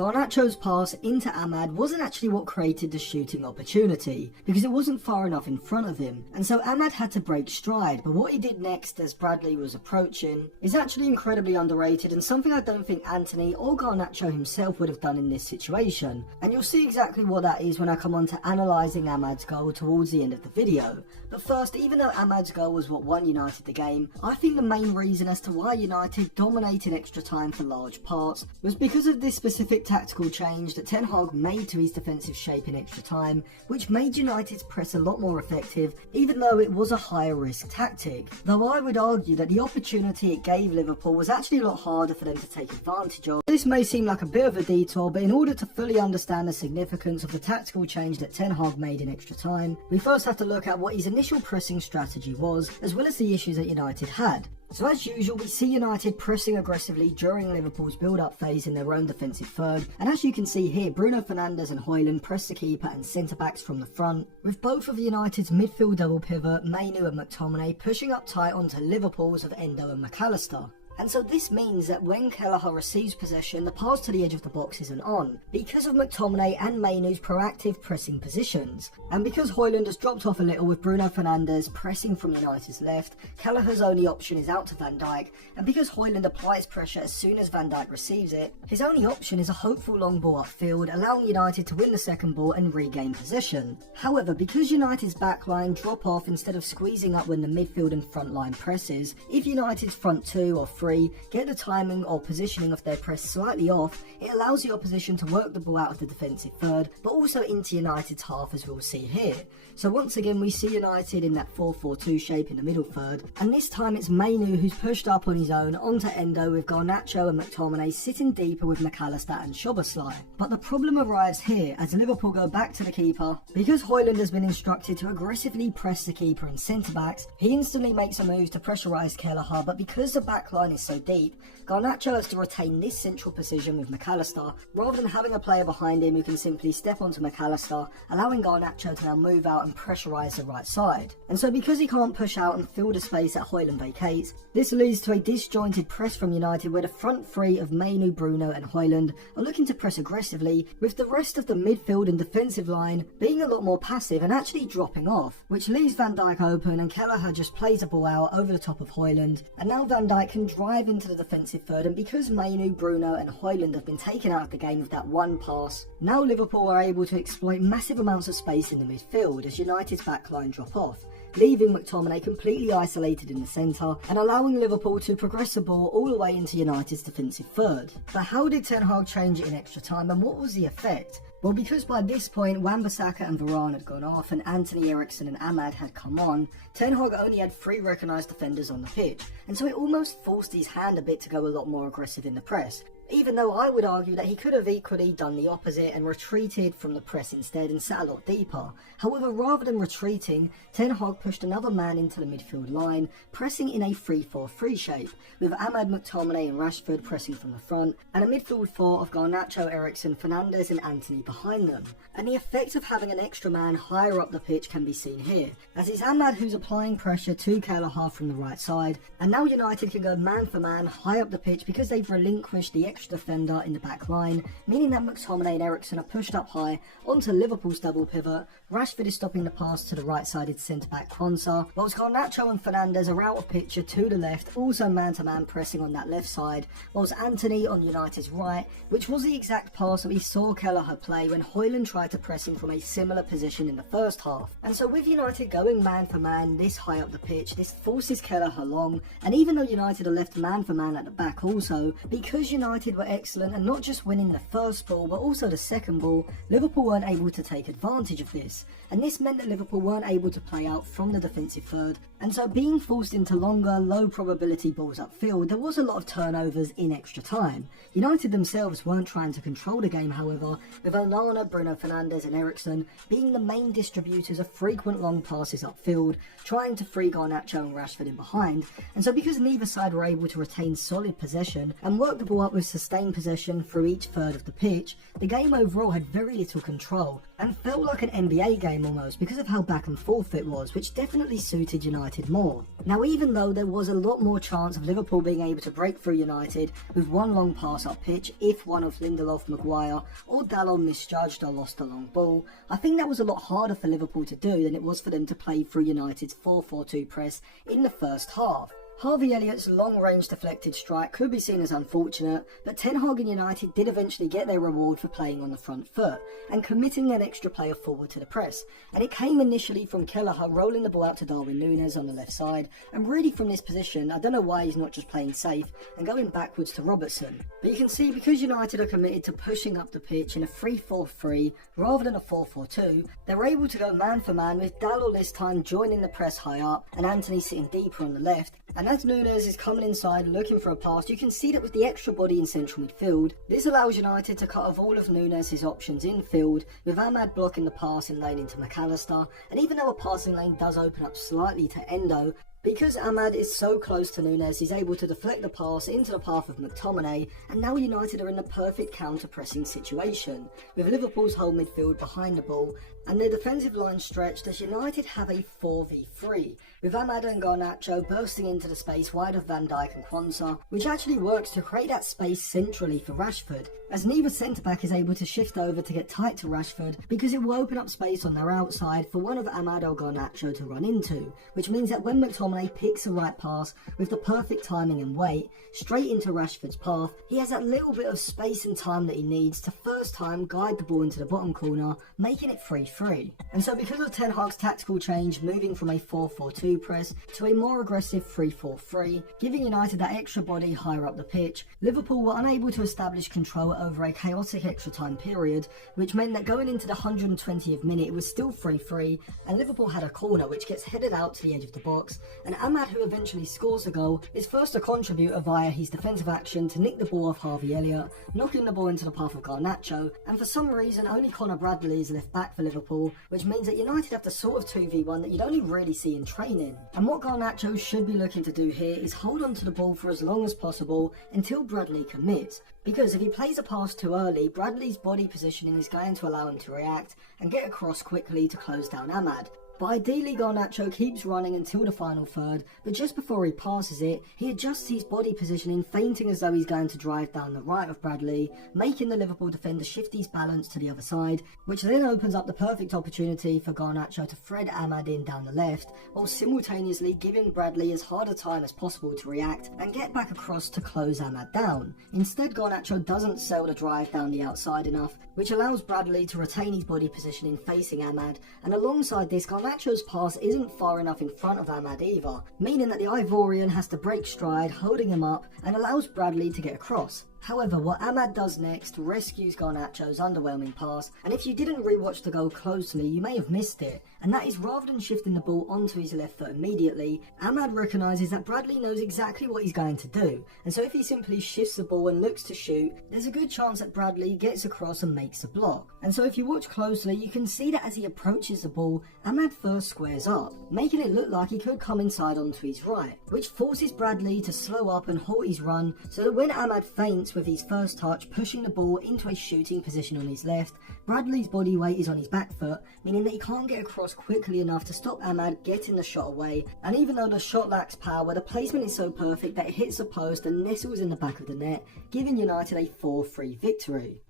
Garnacho's pass into Ahmad wasn't actually what created the shooting opportunity, because it wasn't far enough in front of him, and so Ahmad had to break stride. But what he did next as Bradley was approaching is actually incredibly underrated, and something I don't think Antony or Garnacho himself would have done in this situation. And you'll see exactly what that is when I come on to analysing Ahmad's goal towards the end of the video. But first, even though Ahmad's goal was what won United the game, I think the main reason as to why United dominated extra time for large parts was because of this specific tactical change that Ten Hag made to his defensive shape in extra time, which made United's press a lot more effective, even though it was a higher risk tactic. Though I would argue that the opportunity it gave Liverpool was actually a lot harder for them to take advantage of. This may seem like a bit of a detour, but in order to fully understand the significance of the tactical change that Ten Hag made in extra time, we first have to look at what his initial pressing strategy was, as well as the issues that United had. So as usual, we see United pressing aggressively during Liverpool's build-up phase in their own defensive third, and as you can see here, Bruno Fernandes and Højlund press the keeper and centre-backs from the front, with both of United's midfield double pivot, Mainoo and McTominay, pushing up tight onto Liverpool's of Endo and McAllister. And so this means that when Kelleher receives possession, the pass to the edge of the box isn't on, because of McTominay and Mainoo's proactive pressing positions. And because Højlund has dropped off a little with Bruno Fernandes pressing from United's left, Kelleher's only option is out to Van Dijk, and because Højlund applies pressure as soon as Van Dijk receives it, his only option is a hopeful long ball upfield, allowing United to win the second ball and regain possession. However, because United's backline drop off instead of squeezing up when the midfield and front line presses, if United's front two or three get the timing or positioning of their press slightly off, it allows the opposition to work the ball out of the defensive third, but also into United's half, as we'll see here. So once again, we see United in that 4-4-2 shape in the middle third, and this time it's Mainoo who's pushed up on his own onto Endo, with Garnacho and McTominay sitting deeper with McAllister and Szoboszlai. But the problem arrives here as Liverpool go back to the keeper. Because Højlund has been instructed to aggressively press the keeper and centre-backs, he instantly makes a move to pressurise Kelleher, but because the backline is so deep, Garnacho has to retain this central position with McAllister, rather than having a player behind him who can simply step onto McAllister, allowing Garnacho to now move out and pressurise the right side. And so because he can't push out and fill the space that Højlund vacates, this leads to a disjointed press from United, where the front three of Mainoo, Bruno and Højlund are looking to press aggressively, with the rest of the midfield and defensive line being a lot more passive and actually dropping off, which leaves Van Dijk open, and Kelleher just plays a ball out over the top of Højlund, and now Van Dijk can drive into the defensive third, and because Mainoo, Bruno and Højlund have been taken out of the game with that one pass, now Liverpool are able to exploit massive amounts of space in the midfield as United's backline drop off, leaving McTominay completely isolated in the centre and allowing Liverpool to progress the ball all the way into United's defensive third. But how did Ten Hag change it in extra time, and what was the effect? Well, because by this point Wan-Bissaka and Varane had gone off and Anthony Eriksen and Ahmad had come on, Ten Hag only had 3 recognised defenders on the pitch, and so it almost forced his hand a bit to go a lot more aggressive in the press. Even though I would argue that he could have equally done the opposite and retreated from the press instead and sat a lot deeper. However, rather than retreating, Ten Hag pushed another man into the midfield line, pressing in a 3-4-3 shape, with Ahmad, McTominay and Rashford pressing from the front, and a midfield 4 of Garnacho, Eriksen, Fernandes and Antony behind them. And the effect of having an extra man higher up the pitch can be seen here, as it's Ahmad who's applying pressure to Kelleher from the right side, and now United can go man for man high up the pitch because they've relinquished the extra defender in the back line, meaning that McTominay and Eriksen are pushed up high onto Liverpool's double pivot. Rashford is stopping the pass to the right-sided centre-back Quansah, whilst Garnacho and Fernandes are out of picture to the left, also man-to-man pressing on that left side, whilst Antony on United's right, which was the exact pass that we saw Kelleher play when Højlund tried to press him from a similar position in the first half. And so with United going man for man this high up the pitch, this forces Kelleher long, and even though United are left man for man at the back also, because United were excellent and not just winning the first ball but also the second ball, Liverpool weren't able to take advantage of this, and this meant that Liverpool weren't able to play out from the defensive third, and so being forced into longer, low probability balls upfield, there was a lot of turnovers in extra time. United themselves weren't trying to control the game, however, with Onana, Bruno Fernandes and Eriksen being the main distributors of frequent long passes upfield, trying to free Garnacho and Rashford in behind, and so because neither side were able to retain solid possession and work the ball up with sustained possession through each third of the pitch, the game overall had very little control and felt like an NBA game almost because of how back and forth it was, which definitely suited United United more. Now, even though there was a lot more chance of Liverpool being able to break through United with one long pass up pitch if one of Lindelof, Maguire or Dalot misjudged or lost a long ball, I think that was a lot harder for Liverpool to do than it was for them to play through United's 4-4-2 press in the first half. Harvey Elliott's long-range deflected strike could be seen as unfortunate, but Ten Hag and United did eventually get their reward for playing on the front foot and committing an extra player forward to the press. And it came initially from Kelleher rolling the ball out to Darwin Núñez on the left side, and really from this position, I don't know why he's not just playing safe and going backwards to Robertson. But you can see, because United are committed to pushing up the pitch in a 3-4-3 rather than a 4-4-2, they're able to go man for man with Dalot this time joining the press high up and Antony sitting deeper on the left. And as Núñez is coming inside looking for a pass, you can see that with the extra body in central midfield, this allows United to cut off all of Núñez's options infield, with Ahmad blocking the passing lane into McAllister. And even though a passing lane does open up slightly to Endo, because Ahmad is so close to Núñez, he's able to deflect the pass into the path of McTominay, and now United are in the perfect counter-pressing situation, with Liverpool's whole midfield behind the ball, and their defensive line stretched as United have a 4v3, with Ahmad and Garnacho bursting into the space wide of Van Dijk and Quansah, which actually works to create that space centrally for Rashford, as neither centre-back is able to shift over to get tight to Rashford, because it will open up space on their outside for one of Ahmad or Garnacho to run into, which means that when McTominay picks the right pass with the perfect timing and weight straight into Rashford's path, he has that little bit of space and time that he needs to first time guide the ball into the bottom corner, making it 3-3. And so because of Ten Hag's tactical change moving from a 4-4-2 press to a more aggressive 3-4-3, giving United that extra body higher up the pitch, Liverpool were unable to establish control over a chaotic extra time period, which meant that going into the 120th minute it was still 3-3, and Liverpool had a corner which gets headed out to the edge of the box, and Ahmad, who eventually scores a goal, is first a contributor via his defensive action to nick the ball off Harvey Elliott, knocking the ball into the path of Garnacho, and for some reason only Conor Bradley is left back for Liverpool, which means that United have the sort of 2v1 that you'd only really see in training. And what Garnacho should be looking to do here is hold on to the ball for as long as possible until Bradley commits, because if he plays a pass too early, Bradley's body positioning is going to allow him to react and get across quickly to close down Ahmad. But ideally Garnacho keeps running until the final third, but just before he passes it, he adjusts his body positioning, feinting as though he's going to drive down the right of Bradley, making the Liverpool defender shift his balance to the other side, which then opens up the perfect opportunity for Garnacho to thread Ahmad in down the left, while simultaneously giving Bradley as hard a time as possible to react and get back across to close Ahmad down. Instead, Garnacho doesn't sell the drive down the outside enough, which allows Bradley to retain his body positioning facing Ahmad, and alongside this, Garnacho's pass isn't far enough in front of Ahmad either, meaning that the Ivorian has to break stride, holding him up, and allows Bradley to get across. However, what Ahmad does next rescues Garnacho's underwhelming pass, and if you didn't rewatch the goal closely, you may have missed it, and that is rather than shifting the ball onto his left foot immediately, Ahmad recognises that Bradley knows exactly what he's going to do, and so if he simply shifts the ball and looks to shoot, there's a good chance that Bradley gets across and makes a block. And so if you watch closely, you can see that as he approaches the ball, Ahmad first squares up, making it look like he could come inside onto his right, which forces Bradley to slow up and halt his run, so that when Ahmad feints with his first touch, pushing the ball into a shooting position on his left, Bradley's body weight is on his back foot, meaning that he can't get across quickly enough to stop Ahmad getting the shot away, and even though the shot lacks power, the placement is so perfect that it hits the post and nestles in the back of the net, giving United a 4-3 victory.